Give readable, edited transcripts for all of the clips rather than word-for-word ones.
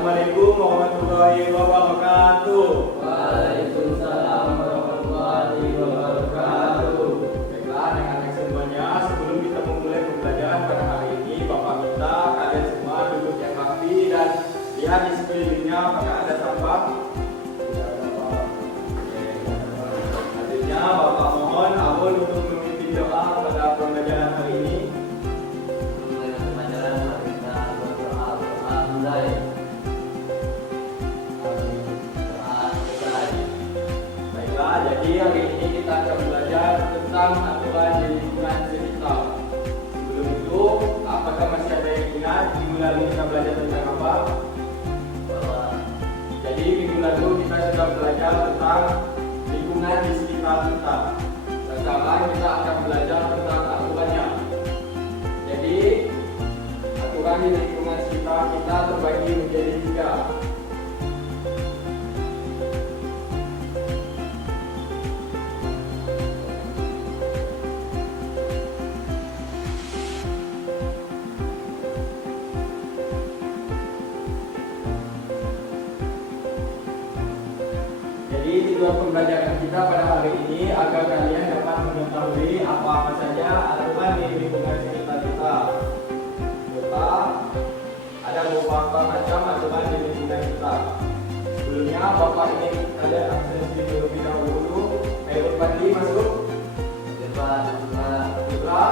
Assalamualaikum warahmatullahi wabarakatuh. Waalaikumsalam warahmatullahi wabarakatuh. Baiklah, anak-anak semuanya, sebelum kita memulai pembelajaran pada hari ini, Bapak minta kalian semua duduk yang rapi dan lihat di sekelilingnya apakah ada sampah. Selanjutnya, Bapak mohon Abul untuk memimpin doa pada pembelajaran hari ini. Pembelajaran hari kita berdoa mulai. Baiklah, jadi hari ini kita akan belajar tentang aturan di lingkungan sekitar. Sebelum itu, apakah masih ada yang ingat minggu lalu kita belajar tentang apa? Jadi minggu lalu kita sudah belajar tentang lingkungan di sekitar kita. Sekarang kita akan belajar tentang aturannya. Jadi aturan di lingkungan sekitar kita terbagi menjadi 3. Jadi tujuan pembelajaran kita pada hari ini agar kalian dapat mengetahui apa-apa saja aturan di lingkungan sekitar kita. Serta ada beberapa macam aturan di lingkungan kita. Sebelumnya Bapak ingin kalian absensi terlebih dahulu. Ayo Pandi masuk. Depan Putra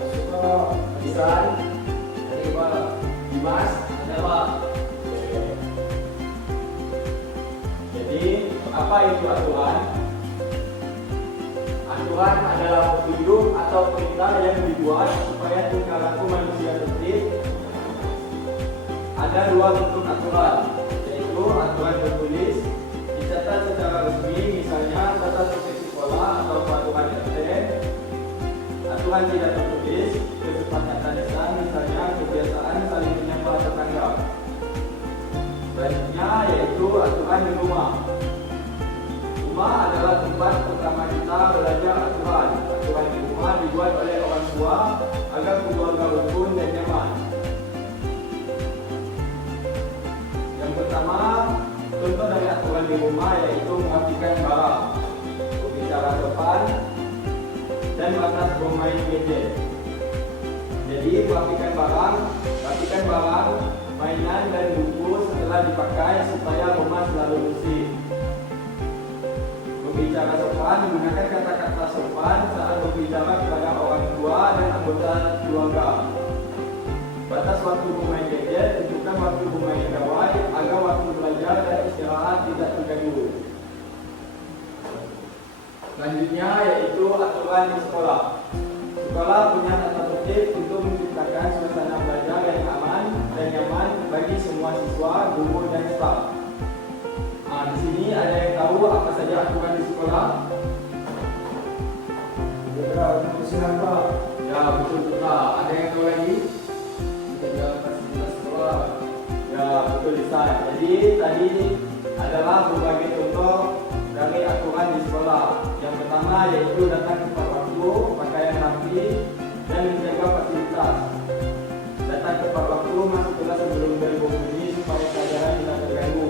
masuk. Isan. Dimas. ada Pak. Jadi apa itu aturan? Aturan adalah petunjuk atau perintah yang dibuat supaya tingkah laku manusia tertib. Ada 2 bentuk aturan, yaitu aturan tertulis dicatat secara resmi, misalnya tata tertib sekolah atau peraturan RT. Aturan tidak tertulis kesepakatan lisan, misalnya kebiasaan saling menyapa tetangga. Selanjutnya yaitu aturan di rumah. Rumah adalah tempat pertama kita belajar aturan. Aturan di rumah dibuat oleh orang tua agar keluarga rukun dan nyaman. Yang pertama, contoh dari aturan di rumah yaitu merapikan barang, berbicara sopan, dan batas bermain gadget. Jadi rapikan barang, mainan dan buku setelah dipakai supaya rumah selalu bersih. Berbicara sopan, menggunakan kata-kata sopan saat berbicara kepada orang tua dan anggota keluarga. Batas waktu bermain gadget, tentukan waktu bermain gawai agar waktu belajar dan istirahat tidak terganggu. Selanjutnya yaitu aturan di sekolah. Sekolah punya tata tertib untuk menciptakan suasana belajar yang aman dan nyaman bagi semua siswa, guru, dan staf. Di sini ada yang tahu apa saja aturan di sekolah? Ya, betul Putra. Ada yang tahu lagi? Jaga fasilitas sekolah. Ya, betul Lisan. Jadi tadi adalah berbagai contoh dari aturan di sekolah. Yang pertama yaitu datang tepat waktu, pakaian rapi, dan menjaga fasilitas. Datang tepat waktu, masuk kelas sebelum bel berbunyi supaya pelajaran tidak terganggu.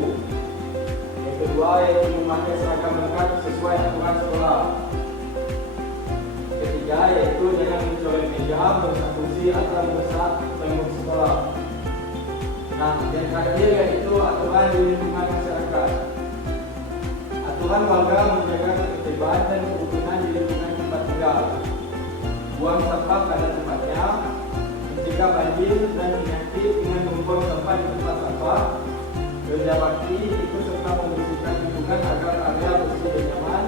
Yang kedua yaitu memakai seragam lengkap sesuai aturan sekolah. Ketiga yaitu jangan mencoret meja, merusak kursi atau merusak tembok sekolah. Yang terakhir yaitu aturan di lingkungan masyarakat. Aturan warga menjaga ketertiban dan kerukunan di lingkungan tempat tinggal. Buang sampah pada tempatnya, mencegah banjir dan penyakit dengan membuang sampah di tempat sampah. Kerja bakti ikut serta membersihkan lingkungan agar area bersih dan nyaman.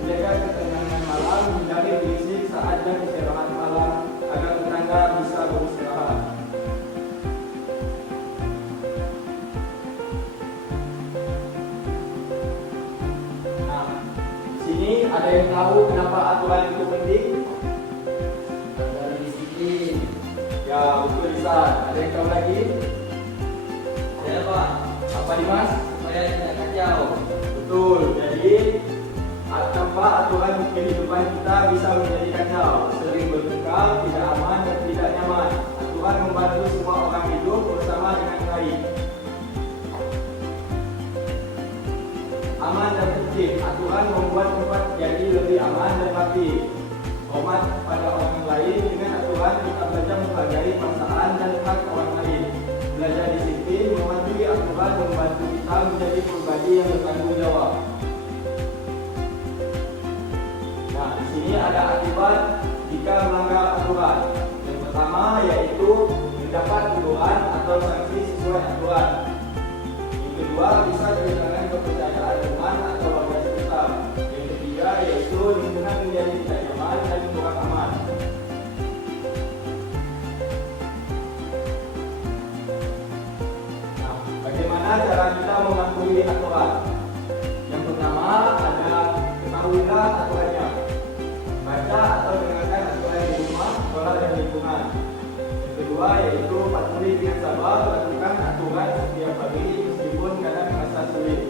Menjaga ketenangan malam, hindari berisik saat jam istirahat malam agar tetangga bisa beristirahat. Di sini ada yang tahu kenapa aturan itu penting? Agar disiplin. Ya, betul Lisan. Ada yang tahu lagi? Ya Pak. Apa Dimas? Supaya tidak kacau. Betul. Jadi tanpa aturan kehidupan kita bisa menjadi kacau, sering bertengkar, tidak aman dan tidak nyaman. Aturan membantu semua orang hidup bersama dengan baik. berbakti, hormat pada orang lain dengan aturan kita belajar menghargai perasaan dan hak orang lain, belajar disiplin, mematuhi aturan, membantu kita menjadi pribadi yang bertanggung jawab. Nah, di sini ada akibat jika melanggar aturan. Yang pertama yaitu mendapat teguran atau sanksi sesuai aturan. Yang kedua, bisa kehilangan kepercayaan teman atau warga sekitar. Yang ketiga yaitu lingkungan menjadi tidak nyaman dan kurang aman. Nah, bagaimana cara kita mematuhi aturan? Yang pertama adalah ketahuilah aturannya. Baca atau dengarkan aturan di rumah, sekolah dan lingkungan. Yang kedua yaitu patuhi dengan sabar, lakukan aturan setiap hari meskipun kadang merasa sulit.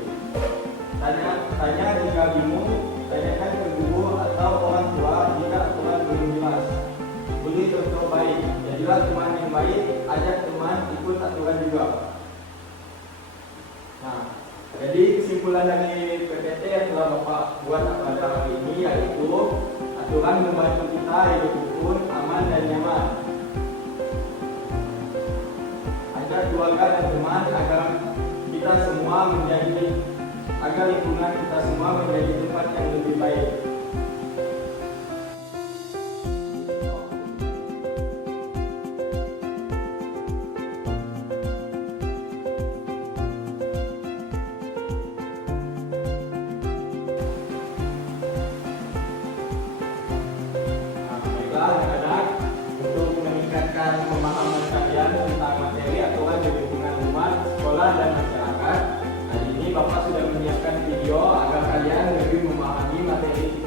Tanya jika bingung, tanyakan ke guru atau orang tua jika aturan belum jelas. Beri contoh baik, jadilah teman yang baik, ajak teman ikut aturan juga. Nah, jadi kesimpulan dari PPT yang telah Bapak buat pada hari ini yaitu aturan membantu kita hidup rukun, aman dan nyaman. Ajak keluarga dan teman agar lingkungan kita semua menjadi tempat yang lebih baik. Anak-anak, untuk meningkatkan pemahaman kalian tentang materi aturan di lingkungan rumah, sekolah, dan masyarakat, hari ini Bapak sudah menyiapkan video agar kalian lebih memahami materi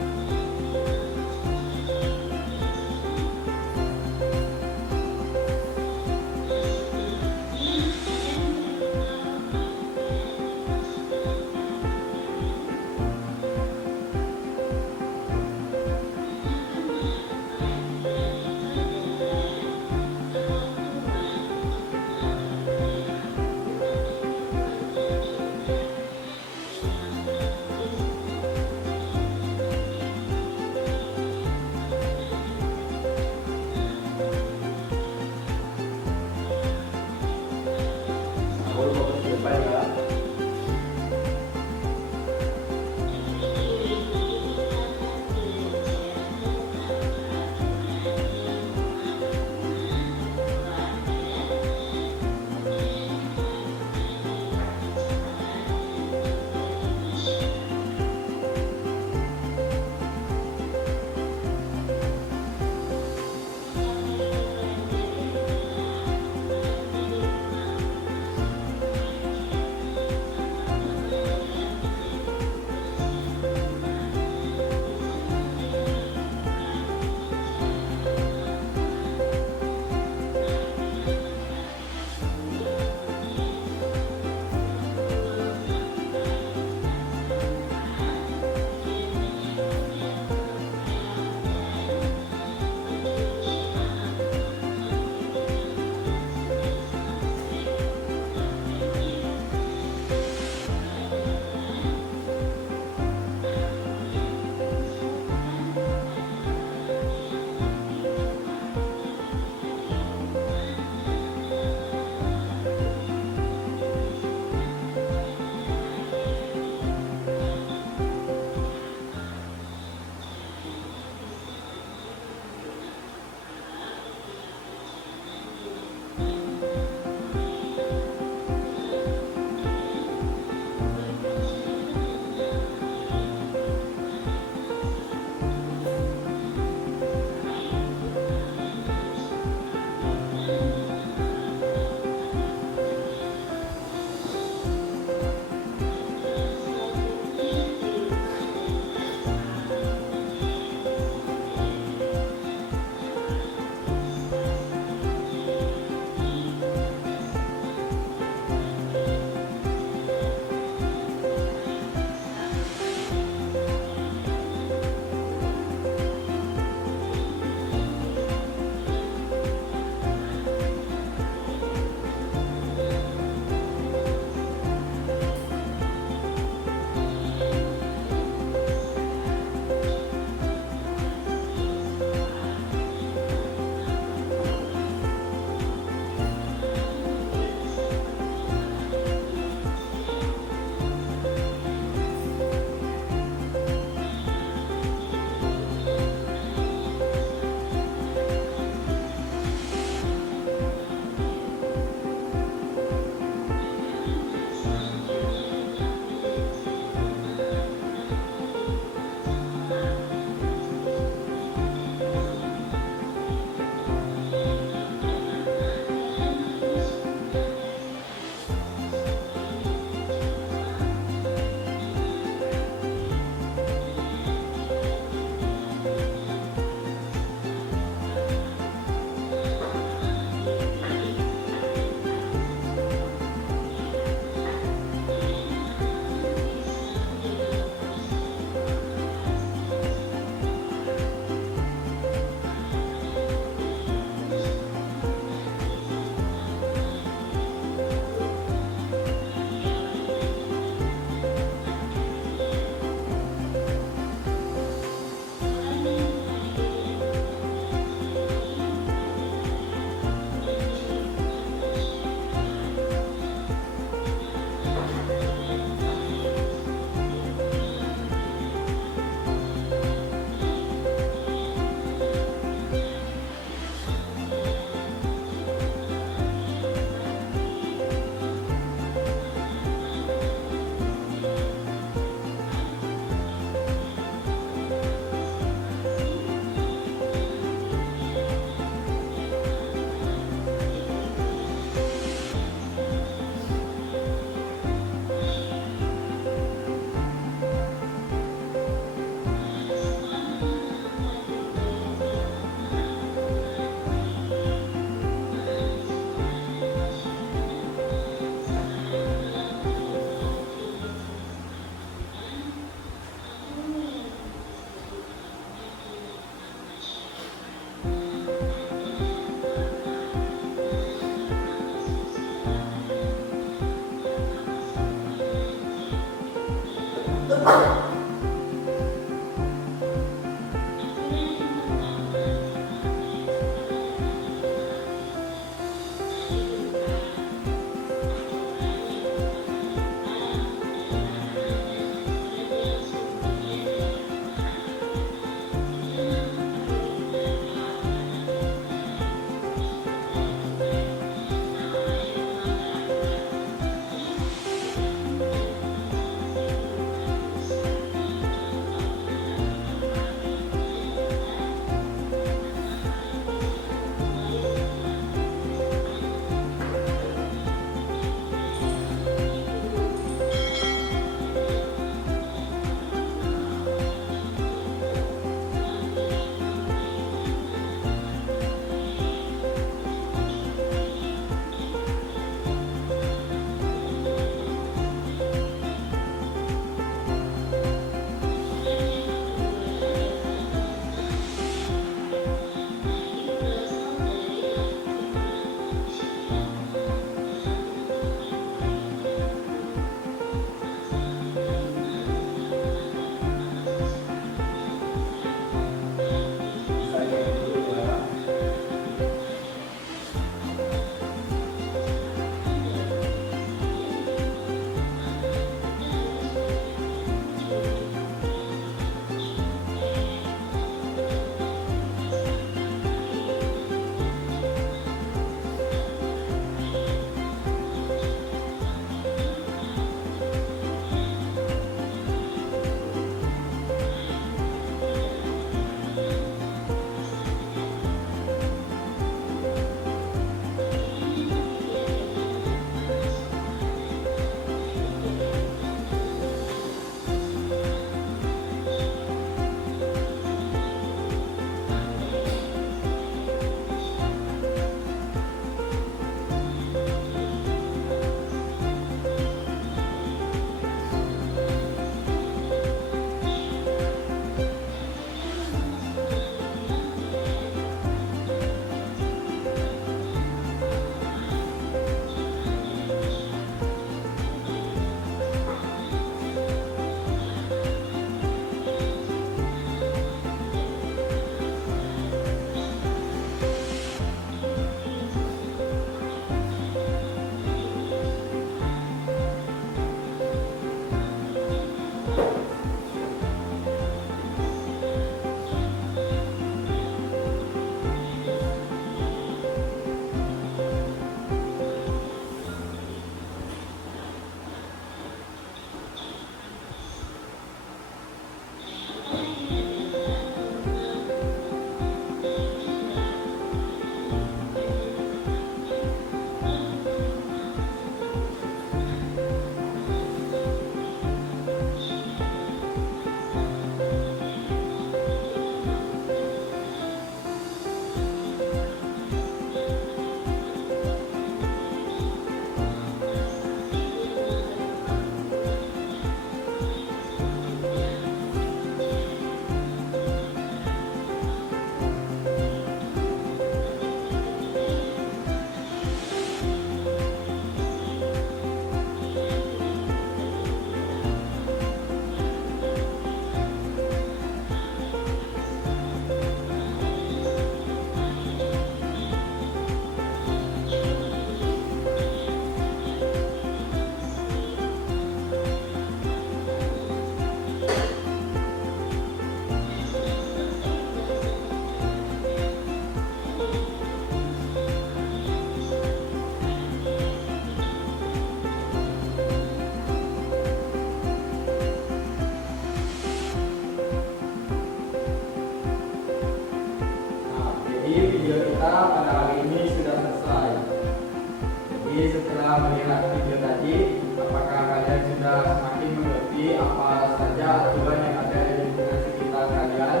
melihat video tadi, apakah kalian sudah semakin mengerti apa saja aturan yang ada di lingkungan sekitar kalian?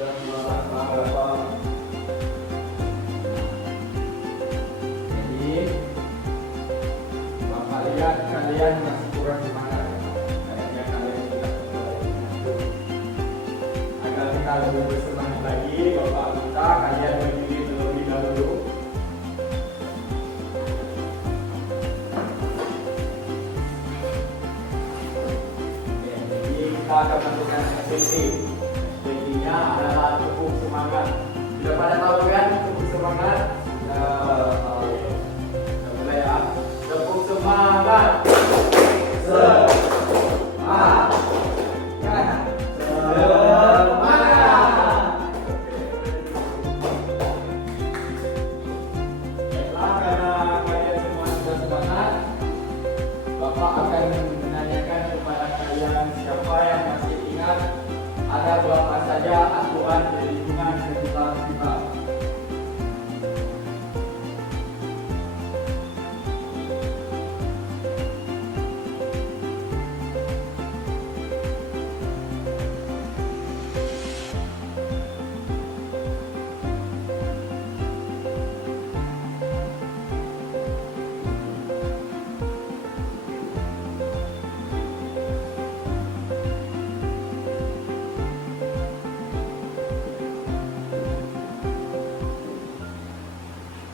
Sudah paham. Jadi, Bapak lihat kalian masih kurang semangat. Kayaknya kalian sudah agar kita lebih bersemangat lagi, Bapak minta kalian berdiri terlebih dahulu.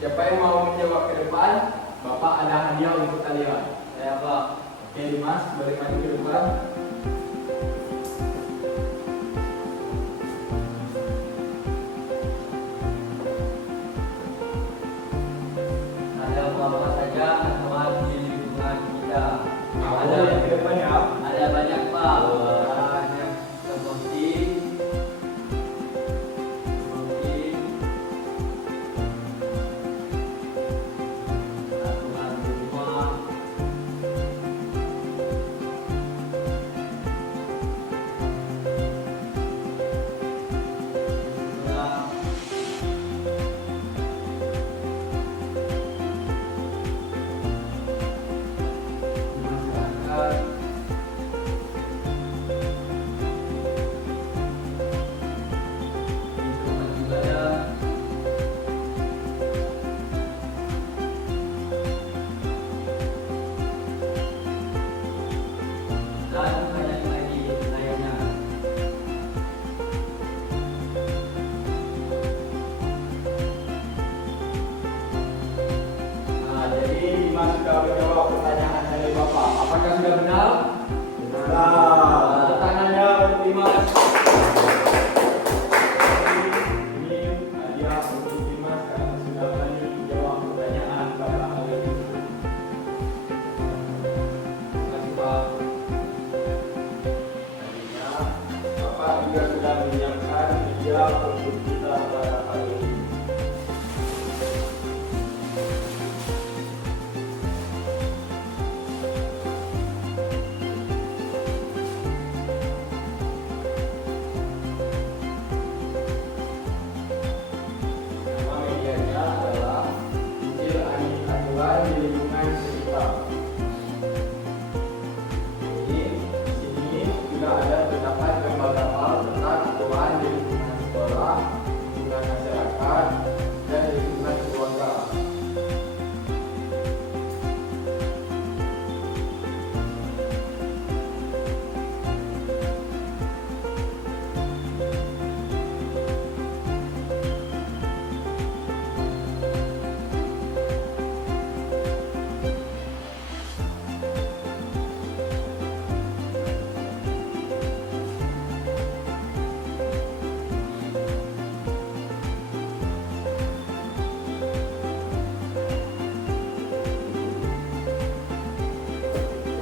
Siapa yang mau menjawab ke depan, Bapak ada hadiah untuk kalian. Saya Pak. Oke Dimas, boleh maju ke depan. Ada apa saja teman di lingkungan kita. Ada yang ke depan ya. Ada banyak Pak. Banyak seperti aturan rumah, surat, masyarakat, lingkungan ibadah, dan banyak lagi lainnya. Nah, jadi Dimas sudah menjawab pertanyaan dari Bapak. Apakah sudah benar? Tepuk tangannya untuk Dimas. Ini hadiah untuk Dimas karena sudah berani menjawab pertanyaan pada hari ini. Terima kasih Pak. Tadinya Bapak juga sudah menyiapkan hadiah untuk kita pada hari ini. Nama medianya adalah Injil Aturan di Lingkungan Sekitar. Jadi di sini juga ada terdapat gambar-gambar tentang aturan di lingkungan sekolah, lingkungan masyarakat, dan lingkungan keluarga.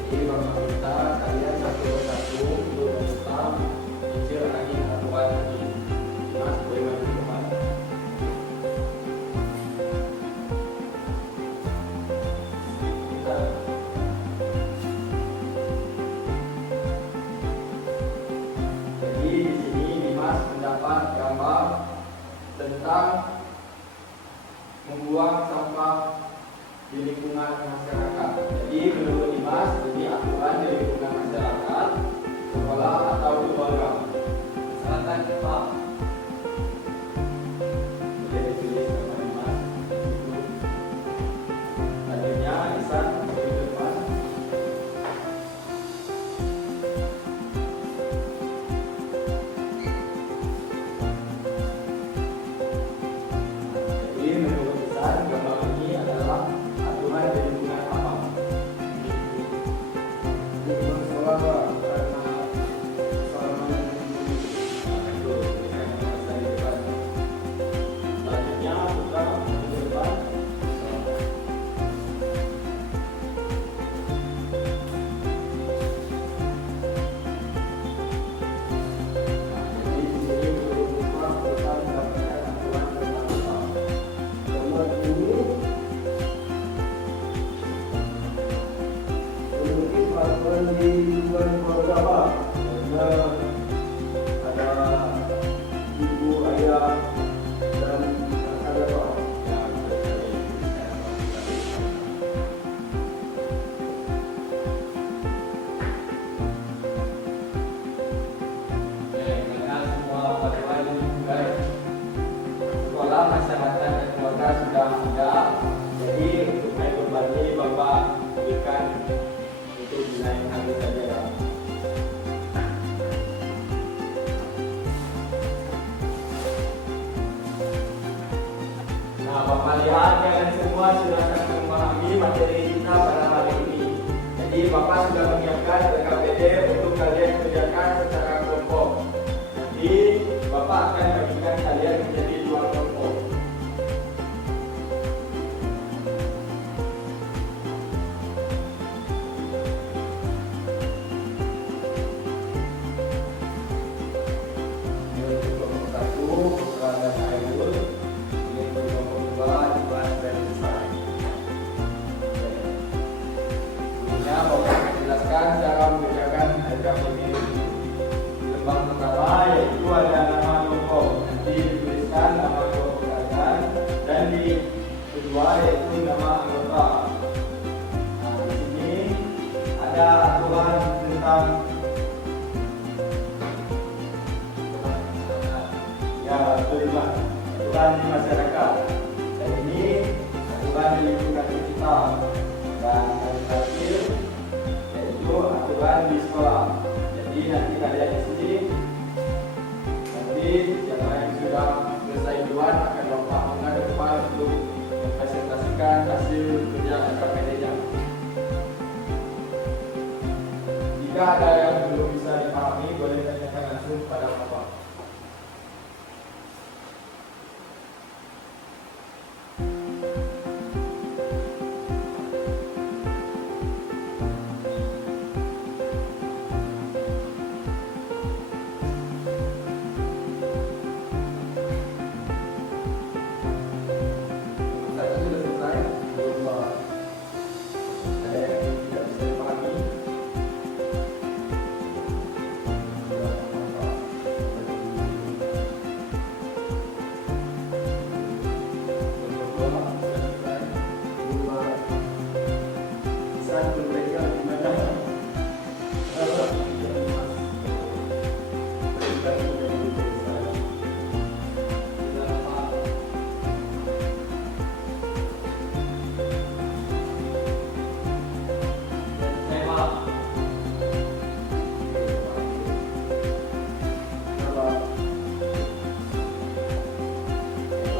Jadi Bapak minta kalian satu persatu untuk menyetel Injil Aturan ini. Mas, boleh maju ke depan. Jadi di sini Dimas mendapat gambar tentang membuang sampah di lingkungan masyarakat. Jadi menurut Dimas, ini aturan di lingkungan masyarakat, sekolah atau keluarga. Silakan Pak. Boleh ditulis nama Dimas. Tadinya Isan di depan. Jadi menurut Isan, gambar ini adalah aturan di lingkungan apa? Lingkungan sekolah Pak, karena keselamatan Selanjutnya buka di depan. Jadi di sini untuk buka kita mendapatkan aturan tentang apa? gambar ini memiliki peraturan di lingkungan keluarga Pak, karena ada ibu, ayah, dan kakak Pak. Ya, betul sekali. Karena semua aturan lingkungan sekolah, masyarakat, dan keluarga sudah ada. Jadi untuk naik berbagi Bapak berikan untuk dinaikkan saja. Nah, Bapak lihat yang Bapak sudah menyiapkan RKPD untuk kalian kerjakan secara kelompok. Nanti Bapak akan bagikan kalian menjadi 2 kelompok. Ini untuk kelompok 1, Putra dan Airul. Ini untuk kelompok 2, Iwan dan Desai. Sebelumnya Bapak akan jelaskan cara mengerjakan RKPD. Lembar pertama yaitu ada nama kelompok. Nanti dituliskan nama kelompok kalian, dan di kedua yaitu nama anggota. Nah, di sini ada aturan tentang aturan di masyarakat. Dan ini aturan di lingkungan kita. Dan yang terakhir yaitu aturan di sekolah. Jadi nanti kalian di sini, nanti yang sudah selesai duluan akan Bapak angkat ke depan untuk mempresentasikan hasil kerja RKPD-nya. Jika ada yang belum bisa dipahami, boleh tanyakan langsung pada Bapak.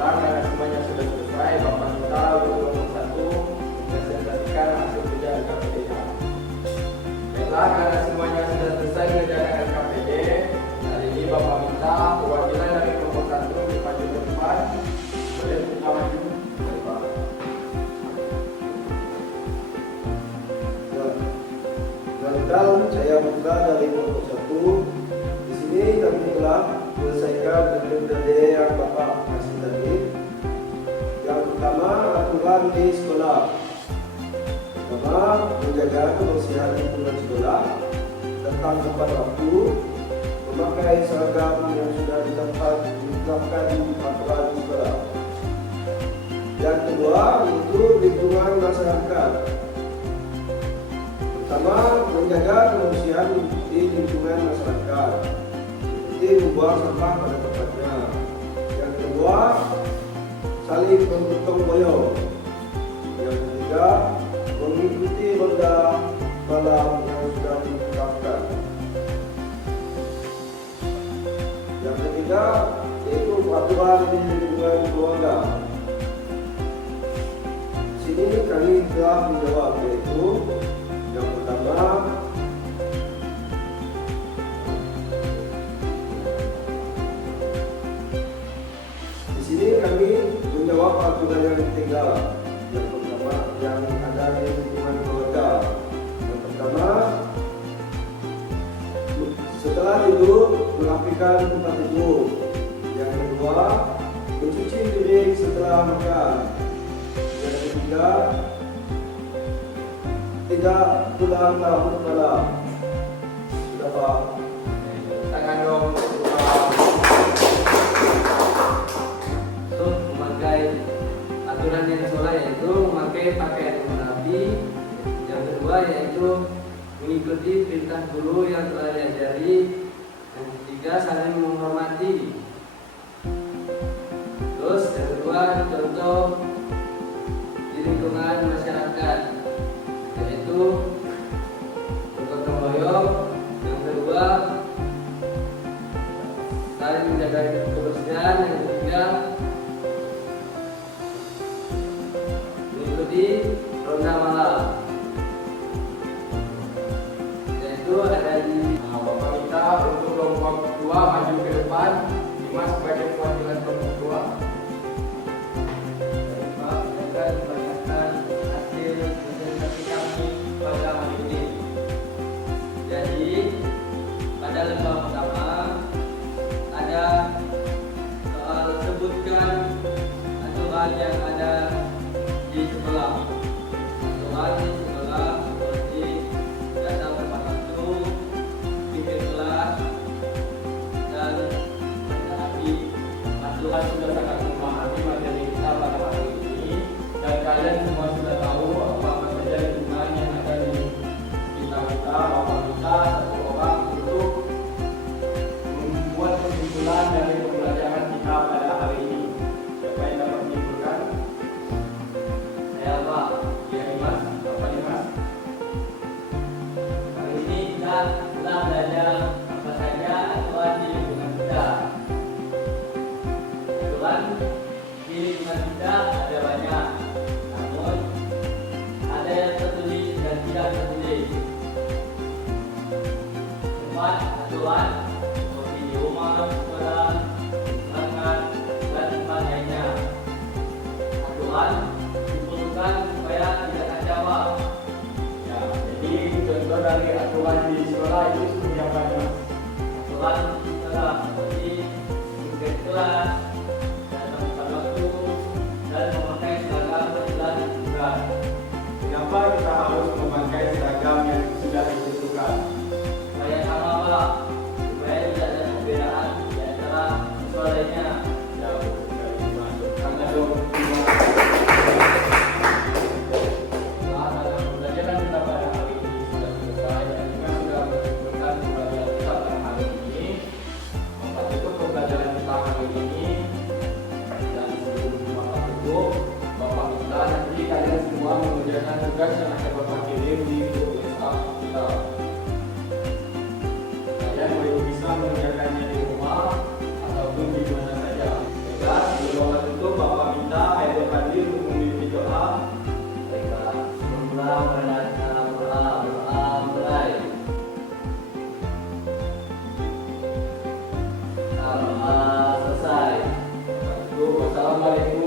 Karena semuanya sudah selesai, Bapak minta untuk kelompok 1 mempresentasikan hasil kerja RKPD-nya. Baiklah, karena semuanya sudah selesai mengerjakan RKPD, hari ini Bapak minta perwakilan dari kelompok 1 maju ke depan. Boleh kita maju? Baik, Welcome, saya Putra dari kelompok 1. Di sini kami telah menyelesaikan RKPD yang Bapak kasih tadi. Yang pertama, aturan di sekolah. Pertama, menjaga kebersihan lingkungan sekolah, datang tepat waktu, memakai seragam yang sudah ditetapkan di aturan di sekolah. Yang kedua, itu lingkungan masyarakat. Pertama, menjaga kebersihan di lingkungan masyarakat, seperti membuang sampah pada tempatnya. Yang kedua, saling bergotong royong. Yang ketiga, mengikuti ronda malam yang sudah ditetapkan. Yang ketiga, yaitu peraturan di lingkungan keluarga. Di sini kami telah menjawab, yaitu yang pertama, di sini kami menjawab aturan yang ketiga. Yang pertama, yang ada di lingkungan keluarga. Yang pertama, setelah tidur merapikan tempat tidur. Yang kedua, mencuci piring setelah makan. Yang ketiga, tidak pulang larut malam. Sudah Pak? tangan dong. Untuk memakai aturan yang sekolah yaitu memakai pakaian yang rapi. Yang kedua yaitu mengikuti perintah guru yang telah diajari. Yang ketiga saling menghormati. Terus yang kedua contoh di lingkungan masyarakat yaitu bergotong royong. Yang kedua saling menjaga kebersihan. Yang ketiga mengikuti ronda malam. lingkungan yang ada di sekolah. Aturan di sekolah seperti datang tepat waktu, bikin kelas, dan menaati. Aturan sudah sangat memahami materi kita pada hari ini, dan kalian semua sudah tahu apa saja lingkungan yang ada di kita, bapak kita, satu orang untuk membuat kesimpulan dari pembelajaran kita pada hari ini. Siapa yang dapat menyimpulkan? Saya Pak. Ya, Mas. Apa nih, Mas? Kali ini kita telah belajar apa saja aturan di lingkungan kita. Aturan di lingkungan kita ada banyak, namun ada yang tertulis dan tidak tertulis. Empat aturan seperti di rumah, sekolah, perangkat, dan tempat lainnya. Aturan diperlukan supaya tidak kacau. Ya, jadi contoh dari aturan di sekolah itu seperti apa, Mas? Aturan sekolah seperti ikut kelas, datang tepat waktu, dan memakai seragam sesuai ditentukan. Kenapa kita harus memakai seragam yang sudah ditentukan? Supaya sama Pak, supaya tidak ada perbedaan di antara siswa lainnya. Ya, betul sekali, Mas. Karena dong, dalam pembelajaran kita pada hari ini sudah selesai dan kita sudah menyimpulkan pembelajaran kita pada hari ini. Maka tutup pembelajaran kita hari ini, dan sebelum Bapak tutup, Bapak minta nanti kalian semua mengerjakan tugas yang akan Bapak kirim di grup WhatsApp kita. Kalian boleh bisa mengerjakannya di rumah ataupun di mana saja. Ya, sebelum Bapak tutup, Bapak minta Aidil Fadil untuk memiliki doa. Baiklah, sebelum berdoa mulai. Doa selesai. Wassalamualaikum